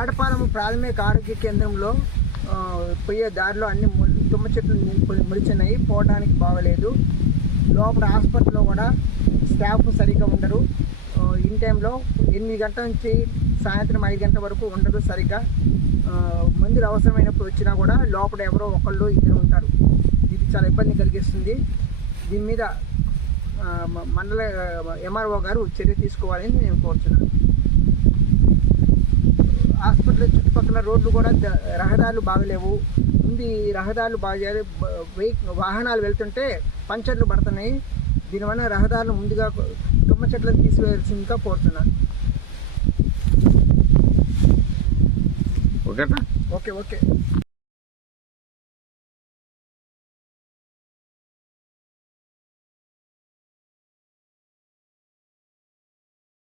తాడపాలెం ప్రాథమిక ఆరోగ్య కేంద్రంలో పోయే దారిలో అన్ని తుమ్మ చెట్లు మురిచినాయి, పోవడానికి బాగలేదు. లోపల హాస్పిటల్లో కూడా స్టాఫ్ సరిగ్గా ఉండరు. ఇన్ టైంలో 8 గంటల నుంచి సాయంత్రం 5 గంటల వరకు ఉండరు సరిగ్గా. మందులు అవసరమైనప్పుడు వచ్చినా కూడా లోపల ఎవరో ఒకళ్ళు ఇద్దరు ఉంటారు. ఇది చాలా ఇబ్బంది కలిగిస్తుంది. దీని మీద మండల ఎంఆర్ఓ గారు చర్య తీసుకోవాలని నేను కోరుతున్నాను. హాస్పిటల్ చుట్టుపక్కల రోడ్లు కూడా రహదారులు బాగలేవు. ముందు రహదారులు బాగా చేయాలి. వాహనాలు వెళ్తుంటే పంచర్లు పడుతున్నాయి. దీనివల్ల రహదారులు ముందుగా తుమ్మ చెట్లను తీసివేయాల్సిందిగా కోరుతున్నాను. ఓకేనా? ఓకే.